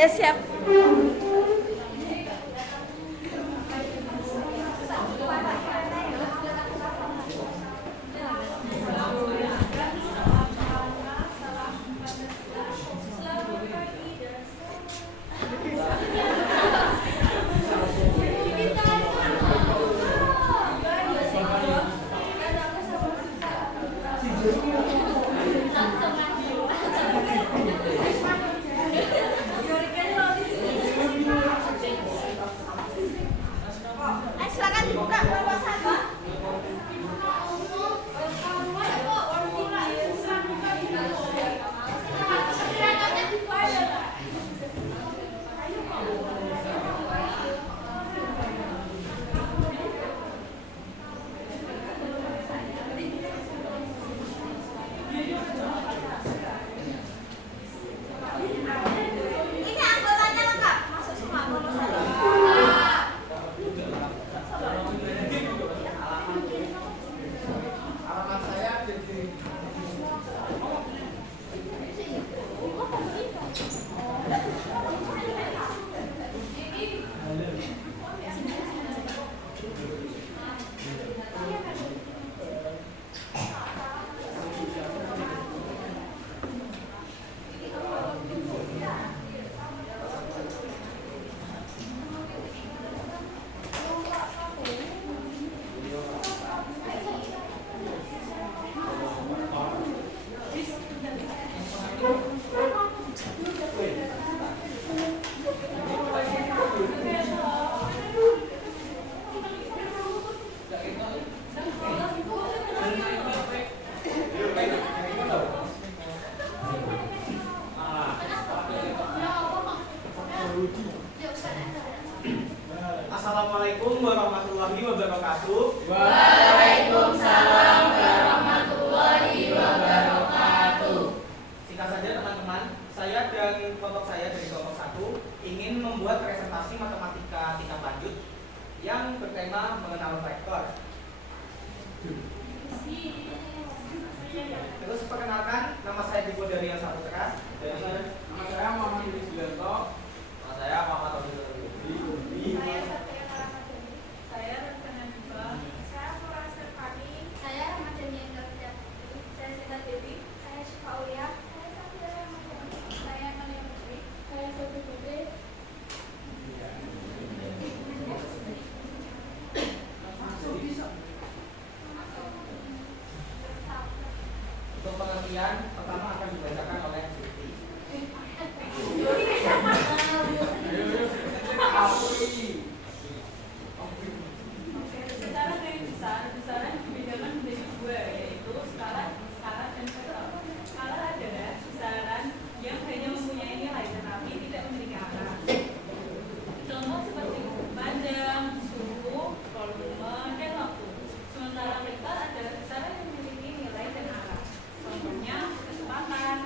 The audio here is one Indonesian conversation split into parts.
Ya siap. Silakan dibuka kelas 1. Ini anggotanya lengkap, masuk semua bonus satu. Alamat saya jadi Assalamualaikum warahmatullahi wabarakatuh. Waalaikumsalam warahmatullahi wabarakatuh. Singkat saja teman-teman, saya dan kelompok saya dari kelompok 1 ingin membuat presentasi matematika tingkat lanjut yang bertema mengenal vektor. Terus perkenalkan, nama saya Dipo dari yang satu keras. Nama saya Muhammad Yudi Sugianto. Nama saya Muhammad Taufik. Saya Satya Karamadani. Saya Rencana Diva. Saya Fura Stefani. Saya Ramadhani Endarjati. Saya Sita Dewi. Saya Syifa Ulia. Saya Satya Ramadhani. Saya Maria Putri. Saya Sofi Putri. Untuk pengertian, pertama akan dibacakan oleh Siti. Secara garis besar, besaran dibedakan menjadi dua, yaitu skala dan vektor. Skala adalah besaran yang hanya mempunyai nilai tetapi tidak memiliki angka. Contoh seperti panjang, suhu, volume, dan waktu. Sementara vektor adalah besaran yang memiliki nilai dan angka. Contohnya kecepatan,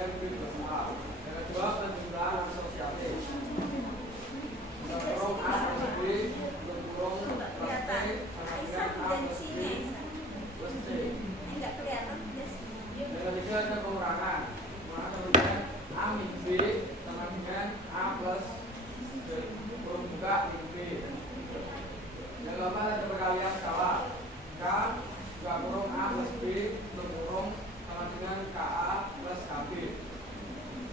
kemudian B plus A. Yang kedua penjumlahan asosiatif. Kita kurung A plus B kurung plus T sama dengan A plus B plus C. Enggak kelihatan. Yang ketiga ada pengurangan. Pengurangan kemudian A min B sama dengan A plus B kurung buka min B. Yang keempat ada perkalian skala. K juga kurung A plus B kurung sama dengan KA plus KB.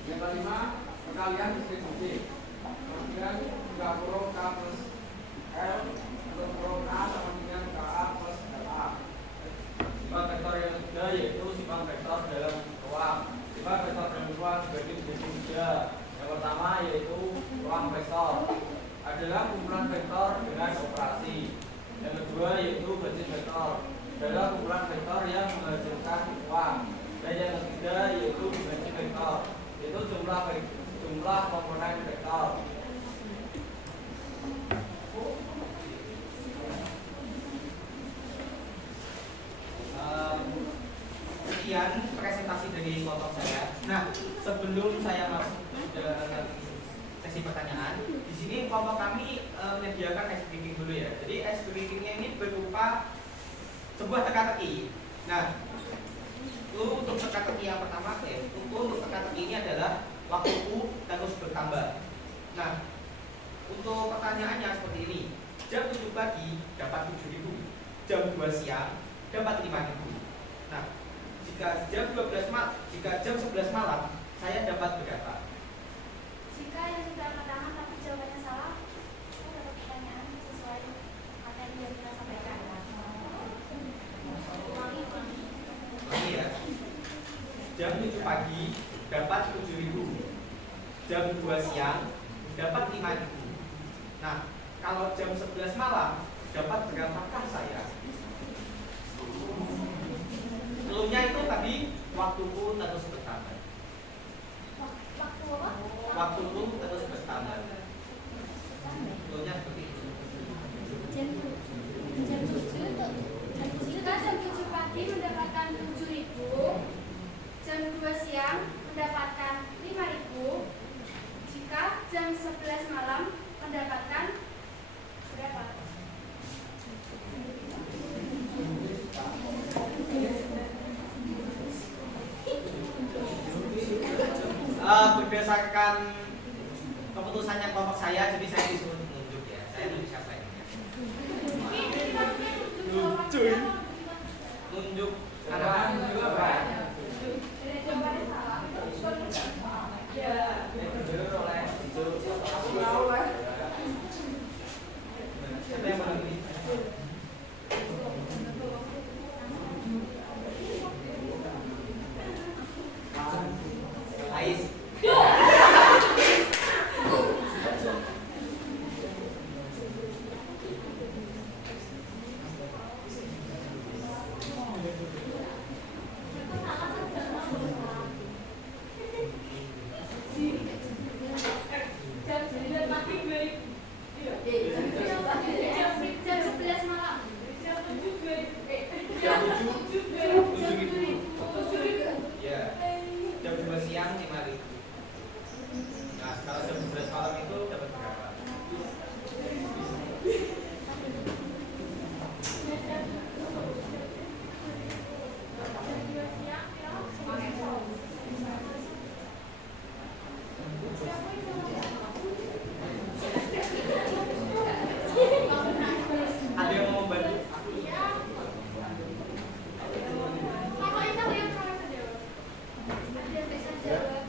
Yang kelima perkalian distribusi. Kemudian juga kurung K plus L kurung A sama dengan KA plus LA. Sifat vektor yang ketiga yaitu sifat vektor dalam ruang. Sifat vektor dalam ruang dibagi menjadi 3. Yang pertama yaitu ruang vektor adalah kumpulan vektor dengan operasi. Yang kedua yaitu basis vektor adalah kumpulan vektor yang menghasilkan ruang. Dan yang ketiga yaitu dimensi vektor, yaitu jumlah komponen vektor. Sekian presentasi dari kelompok saya. Nah, sebelum saya masuk ke sesi pertanyaan, di sini kelompok kami menyediakan ice breaking dulu ya. Jadi ice breakingnya ini berupa sebuah teka-teki. Nah, untuk teka-teki yang pertama, untuk teka-teki ini adalah waktu U terus bertambah. Nah, untuk pertanyaannya seperti ini. Jam 7 pagi dapat 7.000, jam 2 siang dapat 5.000. Nah, jika jam 11 malam saya dapat berapa? Jika yang sudah pertama tapi jawabannya salah, kita dapat pertanyaan sesuai materi yang kita sampaikan. Oke ya. Jam 7 pagi dapat 7.000, jam 2 siang dapat 5.000. Nah, kalau jam 11 malam dapat berapakah saya? Cluenya itu tadi waktuku terus bertambah. Waktu apa? Waktuku terus bertambah. Cluenya seperti itu. Jam 7 jika jam 7 pagi mendapatkan 7.000, jam 2 siang mendapatkan 5.000, jika jam 11 malam mendapatkan berapa? Berdasarkan keputusannya kelompok saya, jadi saya disuruh menunjuk ya. Saya nunjuk siapa ini? Nunjuk anak-anak juga Pak. Jawabannya salah. Siapa yang mau ini? Ais. Jam 11 malam. Jam 7.000. Ya. Jam 2 siang 5.000. Nah, kalau jam 11 malam itu dapat berapa? Ada yang mau membantu? Kalau itu yang salah jawab. Ada yang bisa jawab.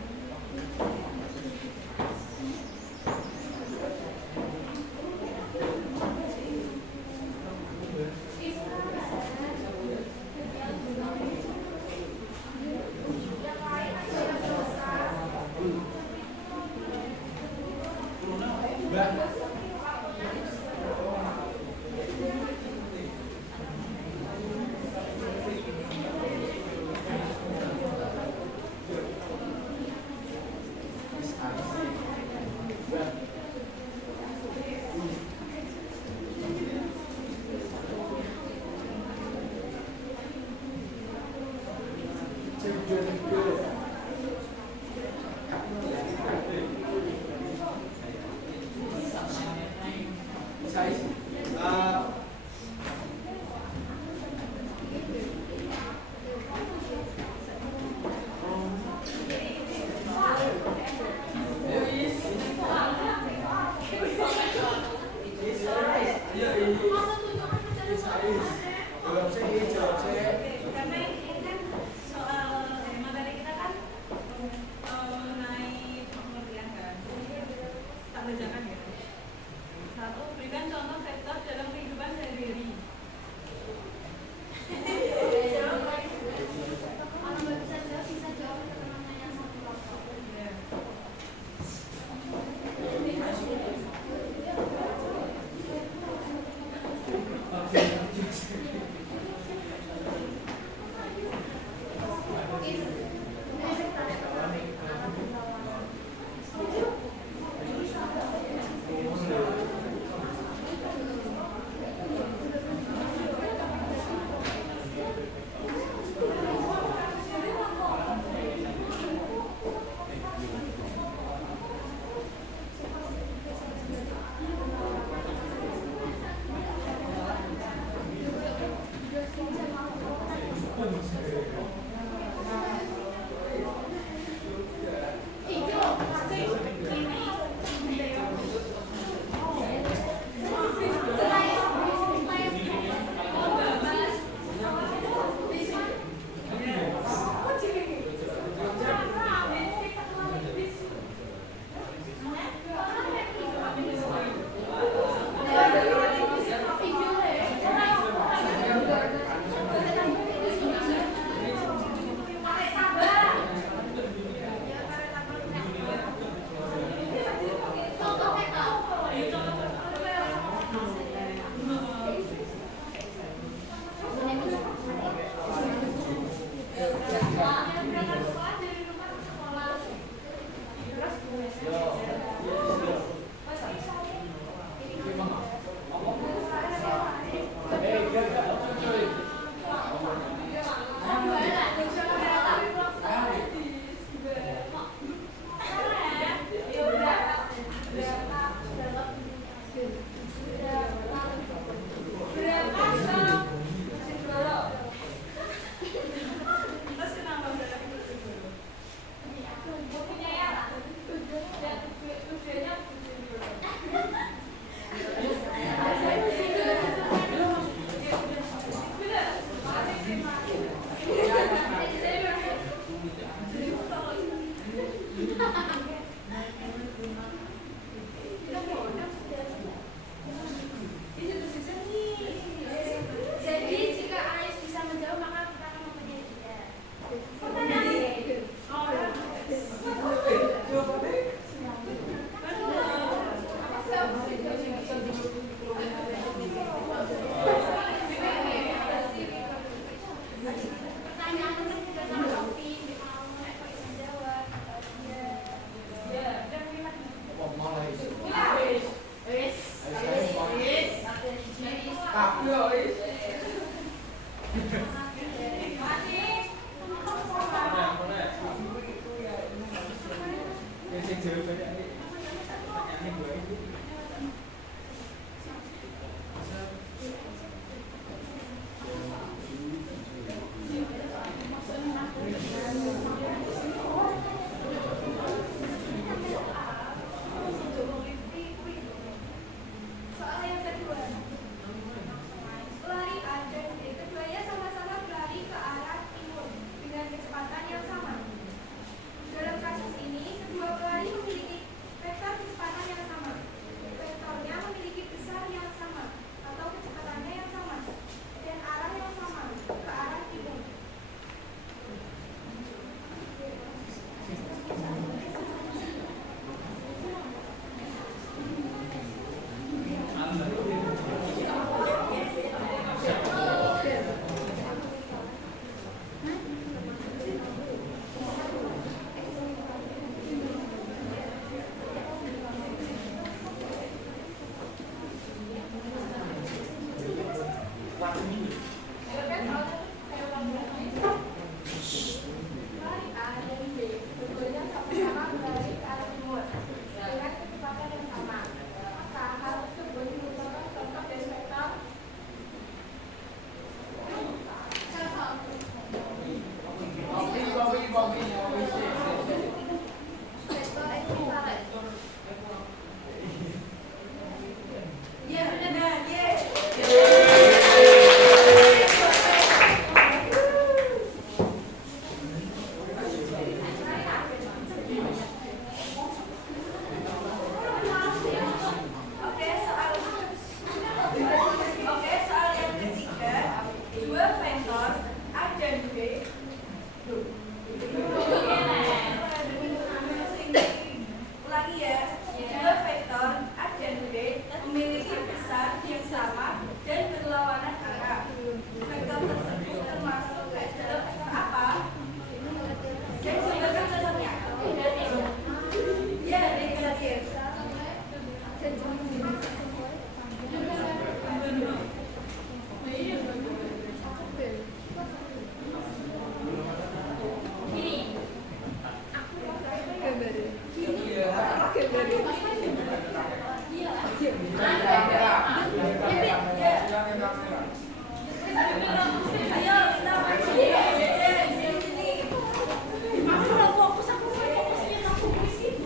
Jadi jika Ais bisa menjawab maka kita akan mempunyai dia. Pertanyaan juga sama Sofi, mau menjawab. Kok malah itu? Wis. Kabel wis. Ya sing jawabannya ini pertanyaannya gue itu. Soal yang kedua, lari A dan B keduanya sama-sama berlari ke arah timur dengan kecepatan yang sama. Dalam kasus ini, kedua pelari memiliki vektor kecepatan yang sama. Vektornya memiliki besar yang sama atau kecepatannya yang sama dan arah yang sama ke arah timur. Lari A dan B keduanya sama-sama berlari ke arah timur dengan kecepatan yang sama. Maka hal tersebut merupakan contoh dari vektor vektor ekvivalent. Ya benar, Soal yang ketiga, dua vektor A dan B. Ulangi ya, dua vektor A dan B memiliki besar yang sama dan berlawanan arah. Vektor tersebut termasuk ke dalam vektor apa? Dan juga vektornya. Ya, negatif. Ayo kita main sini. Aku udah fokus, fokusnya kamu di sini.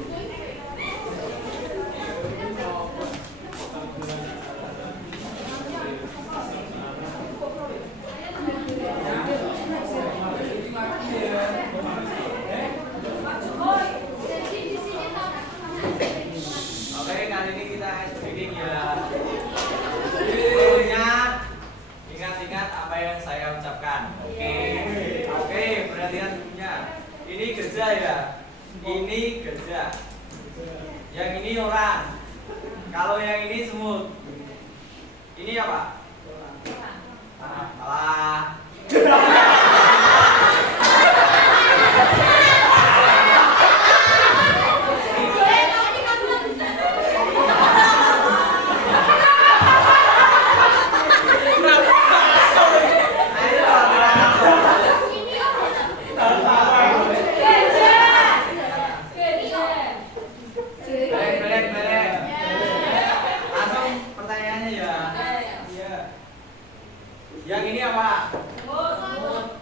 Oke, kali ini kita ice breaking ya. Tentunya ingat-ingat apa yang saya ucapkan. Oke, perhatian dulunya. Ini gajah ya. Ini gajah. Yang ini orang. Kalau yang ini semut. Ini apa? Salah. Belek. Langsung pertanyaannya ya. Iya. Yang ini apa? Semut.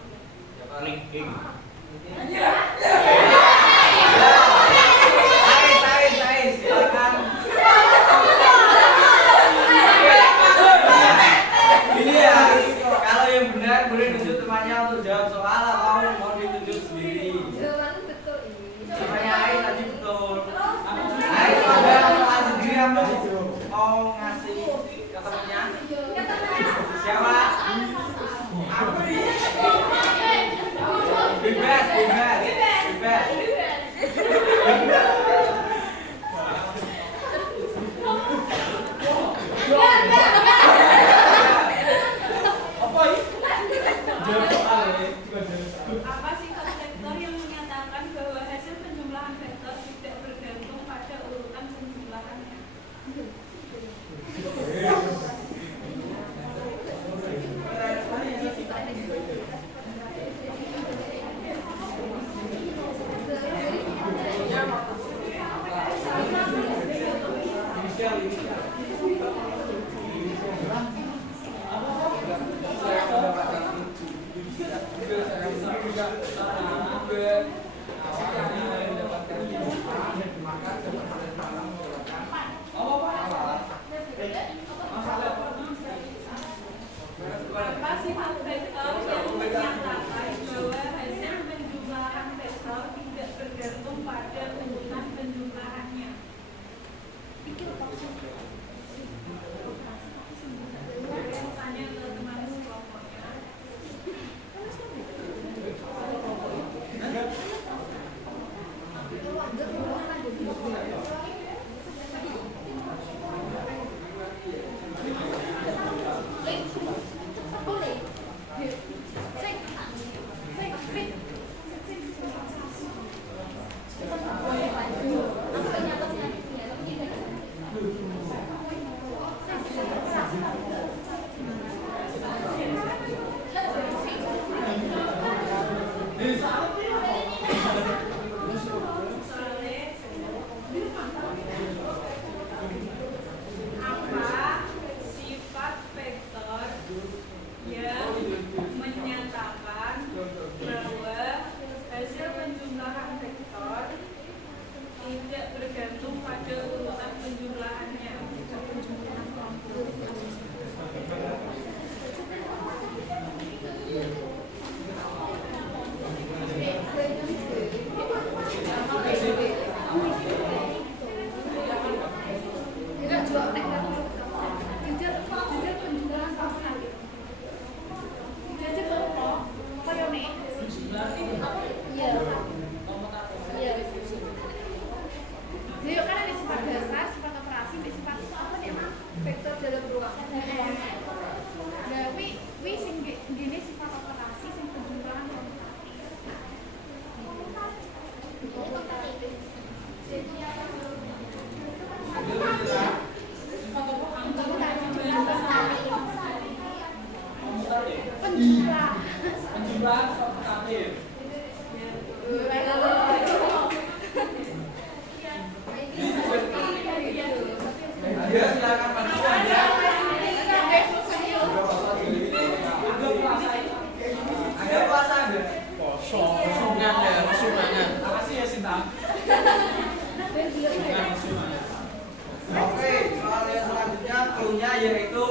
Oke, soal yang selanjutnya clue-nya yaitu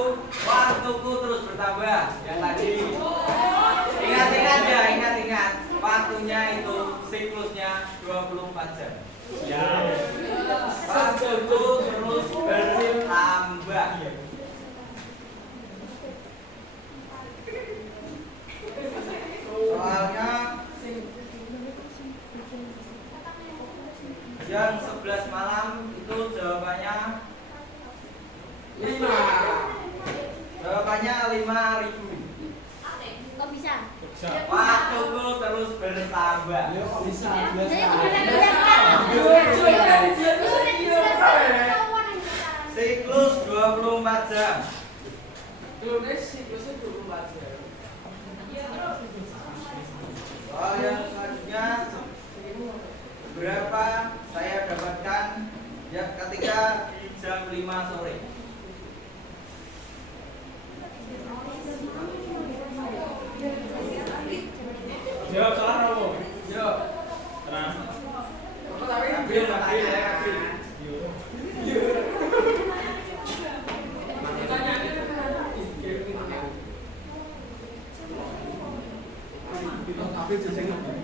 waktuku terus bertambah. Yang tadi ingat. Waktunya itu siklusnya 24 jam. Ya. Waktuku terus bertambah. Soalnya jam 11 malam itu jawabannya 5. Jawabannya 5.000. Kok bisa? Waktuku terus bertambah. Bisa. Siklus 24 jam. Siklusnya 24 jam. Soal yang selanjutnya, berapa saya dapatkan ya ketika di jam 5 sore? Jawab soal Romo. Yo, Tenang. ambil ya, ambil. Ya, ambil silakan.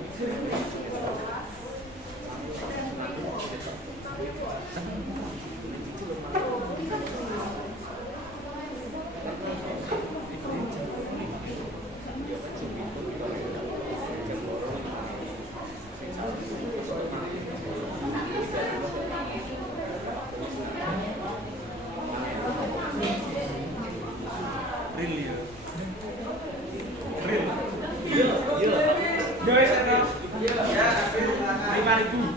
5.000.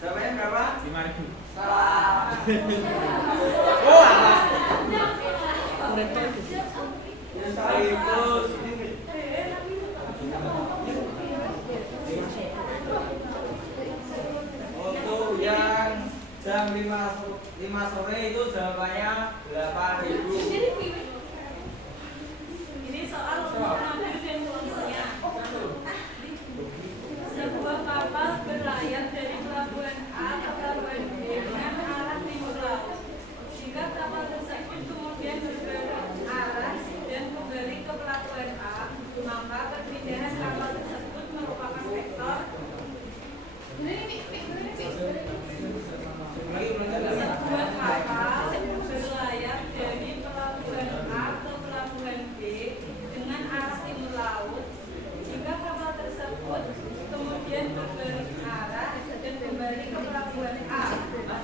Jawabannya berapa? 5.000. Salah. Oh, alas. Siklus untuk yang jam 5 sore itu jawabannya 8.000. Ini soal mengambil dan tulisnya. Sebuah kapal berlayar dari pelabuhan A ke pelabuhan B dengan arah timur laut. Jika kapal tersebut kemudian berbelok arah dan kembali ke pelabuhan A, maka perpindahan kapal tersebut merupakan vektor. Sebuah kapal berlayar dari pelabuhan A ke pelabuhan B dengan arah timur laut. Jika kapal tersebut kemudian berbalik arah dan kembali ke pelabuhan A,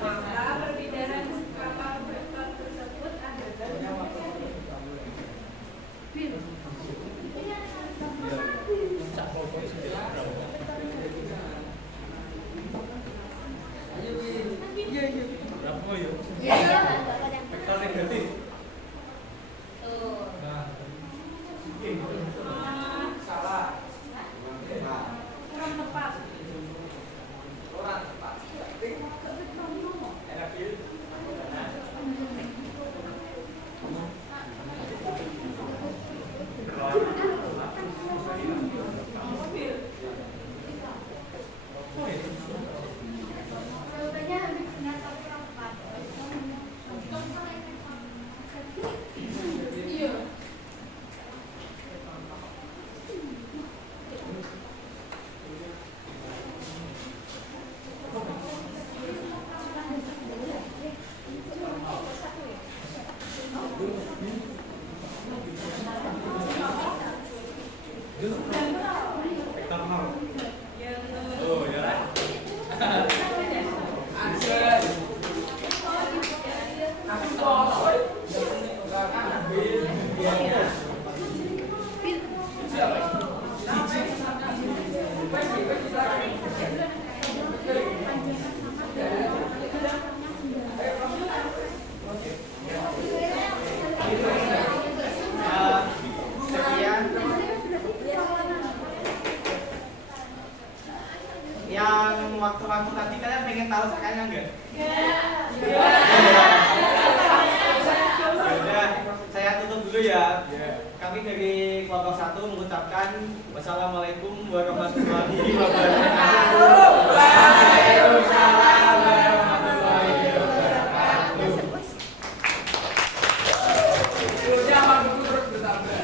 maka perpindahan kapal vektor tersebut adalah Berapa ya? Iya. Vektor negatif. Salah. kurang tepat. Kurang tepat. Enak ya? Jawabannya lebih benar tapi kurang tepat. Iya. Vektor 0. Yang nomor Oh, ya lah. Sekian yang waktu-waktu tadi kalian pengen tahu sekarang enggak? Yaudah, saya tutup dulu ya. Kami dari kelompok 1 mengucapkan wassalamualaikum warahmatullahi wabarakatuh.